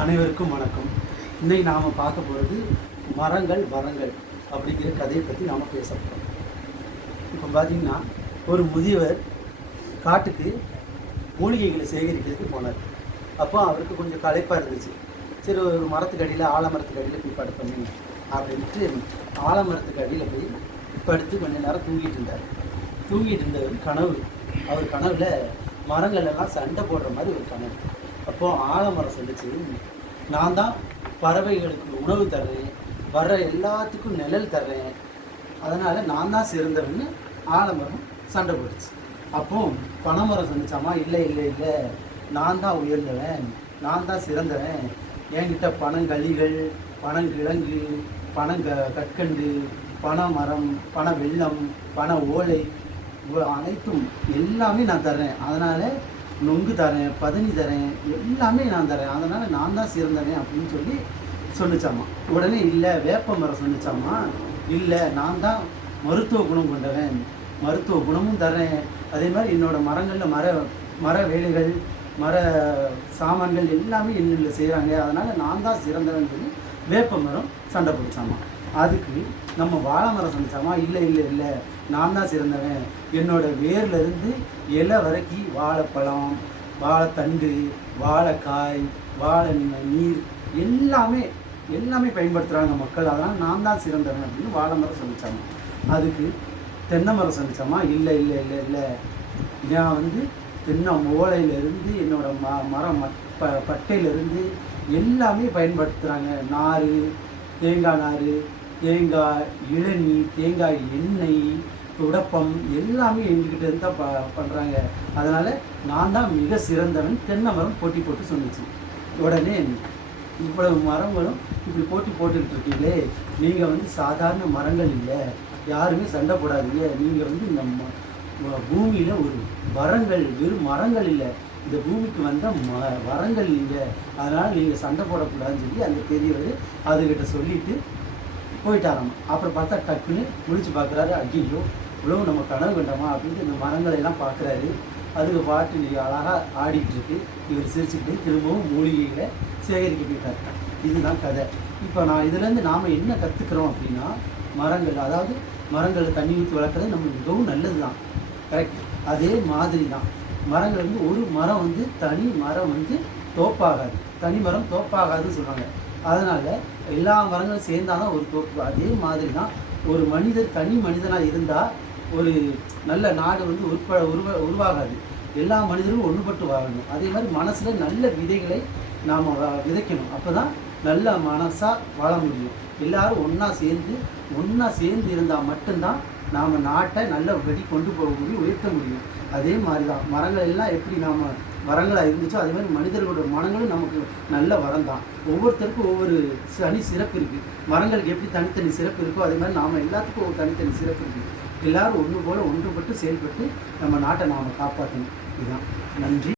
அனைவருக்கும் வணக்கம். இன்னைக்கு நாம் பார்க்க போகிறது மரங்கள் வரங்கள் அப்படிங்கிற கதையை பற்றி நாம் பேச போகிறோம் இப்போ பார்த்தீங்கன்னா ஒரு முதியவர் காட்டுக்கு மூலிகைகளை சேகரிக்கிறதுக்கு போனார். அப்போ அவருக்கு கொஞ்சம் களைப்பாக இருந்துச்சு. சரி ஒரு மரத்துக்கு அடியில் ஆலமரத்துக்கு அடியில் போய் படுப்போமே அப்படின்ட்டு ஆலமரத்துக்கு அடியில் போய் படுத்து கொஞ்ச நேரம் தூங்கிட்டு இருந்தார். தூங்கிட்டு இருந்தவர் கனவு. அவர் கனவில் மரங்கள் எல்லாம் சண்டை போடுற மாதிரி ஒரு கனவு. அப்போ ஆலமரம் சொல்லிச்சு. நான் தான் பறவைகளுக்கு உணவு தர்றேன். வர்ற எல்லாத்துக்கும் நிழல் தர்றேன். அதனால் நான் தான் சிறந்தவன்னு ஆலமரம் சண்டை போடுச்சு அப்போ பனைமரம் சொன்னிச்சாமா இல்லை இல்லை இல்லை. நான் தான் உயர்ந்தவன். நான் தான் சிறந்தவன். என்கிட்ட பனங்கழிகள் பனங்கிழங்கு பனங்க கற்கண்டு பனைமரம் பன வெள்ளம் பன ஓலை அனைத்தும் எல்லாமே நான் தர்றேன். அதனால் நொங்கு தரேன் பதனி தரேன் எல்லாமே நான் தரேன். அதனால் நான் தான் சிறந்தவன் அப்படின்னு சொல்லி சொல்லிச்சாமா உடனே இல்லை வேப்ப மரம் சொன்னிச்சாமா. இல்லை நான் தான் மருத்துவ குணம் கொண்டவன். மருத்துவ குணமும் தரேன். அதே மாதிரி என்னோடய மரங்களில் மர மர வேலைகள் மர சாமான்கள் எல்லாமே என்னில் செய்கிறாங்க அதனால் நான் தான் சிறந்தவன் சொல்லி வேப்ப மரம் சண்டை பிடிச்சாமா அதுக்கு நம்ம வாழை மரம் இல்லை இல்லை இல்லை. நான் தான் சிறந்தவன். என்னோட வேர்லேருந்து இலை வரைக்கும் வாழைப்பழம் வாழைத்தண்டு வாழைக்காய் வாழை நீர் எல்லாமே எல்லாமே பயன்படுத்துகிறாங்க மக்கள். அதனால் நான் தான் சிறந்தவன் அப்படின்னு வாழை மரம் அதுக்கு தென்னை மரம் சொல்லிச்சாமா இல்லை இல்லை இல்லை இல்லை. நான் வந்து தென்னை ஓலையிலேருந்து என்னோட ம மரம் மட் ப பட்டையிலேருந்து எல்லாமே பயன்படுத்துகிறாங்க நார் தேங்காய் நார் தேங்காய் இளநீ தேங்காய் எண்ணெய் துடப்பம் எல்லாமே எங்ககிட்ட இருந்து தான் ப பண்ணுறாங்க அதனால் நான் தான் மிக சிறந்தவன் தென்னை மரம் போட்டி போட்டு சொன்னிச்சு. உடனே இவ்வளவு மரங்களும் இப்படி போட்டி போட்டுக்கிட்டு இருக்கீங்களே நீங்கள் வந்து சாதாரண மரங்கள் இல்லை. யாருமே சண்டை போடாதீங்க. நீங்கள் வந்து இந்த ம- ஒரு மரங்கள் வெறும் மரங்கள் இல்லை. இந்த பூமிக்கு வந்த ம வரங்கள் நீங்கள் அதனால் நீங்கள் சண்டை போடக்கூடாதுன்னு சொல்லி அந்த பெரியவர் அதுகிட்ட சொல்லிட்டு போயிட்டாராம். அப்புறம் பார்த்தா டக்குன்னு முடிச்சு பார்க்குறாரு ஐயோ இவ்வளவு நம்ம கனவு கண்டோமா அப்படின்ட்டு இந்த மரங்களை எல்லாம் பார்க்குறாரு. அதுக்கு பாட்டு நீ அழகாக ஆடிட்டு இருக்கு. இவர் சிரிச்சுக்கிட்டு திரும்பவும் மூலிகைகளை சேகரிக்க போயிட்டார். இதுதான் கதை. இப்போ நான் இதுலேருந்து நாம் என்ன கற்றுக்குறோம் அப்படின்னா மரங்கள் அதாவது மரங்களை தண்ணி ஊற்றி வளர்க்குறது நம்ம மிகவும் நல்லது தான் கரெக்ட் அதே மாதிரி தான் மரங்கள் வந்து ஒரு மரம் வந்து தனி மரம் வந்து தோப்பாகாது. தனி மரம் தோப்பாகாதுன்னு சொல்லுவாங்க. அதனால் எல்லா மரங்களும் சேர்ந்தாதான் ஒரு தோப்பு. அதே மாதிரி தான் ஒரு மனிதர் தனி மனிதனாக இருந்தால் ஒரு நல்ல நாடு வந்து உற்ப உருவ உருவாகாது. எல்லா மனிதரும் ஒன்றுபட்டு வாழணும். அதே மாதிரி மனசில் நல்ல விதைகளை நாம் விதைக்கணும். அப்போ தான் நல்ல மனசாக வாழ முடியும். எல்லாரும் ஒன்றா சேர்ந்து ஒன்றா சேர்ந்து இருந்தால் மட்டும்தான் நாம் நாட்டை நல்ல வெடி கொண்டு போக முடியும் உயர்த்த முடியும். அதே மாதிரி தான் மரங்கள் எல்லாம் எப்படி நாம் வரங்களாக இருந்துச்சோ அதே மாதிரி மனிதர்களோட மனங்களும் நமக்கு நல்ல வரம் தான் ஒவ்வொருத்தருக்கும் ஒவ்வொரு தனி சிறப்பு இருக்குது மரங்களுக்கு எப்படி தனித்தனி சிறப்பு இருக்கோ அதே மாதிரி நாம் எல்லாத்துக்கும் ஒரு தனித்தனி சிறப்பு இருக்குது எல்லாரும் ஒன்று போல் ஒன்றுபட்டு செயல்பட்டு நம்ம நாட்டை நாம் காப்பாற்றணும் இதுதான். நன்றி.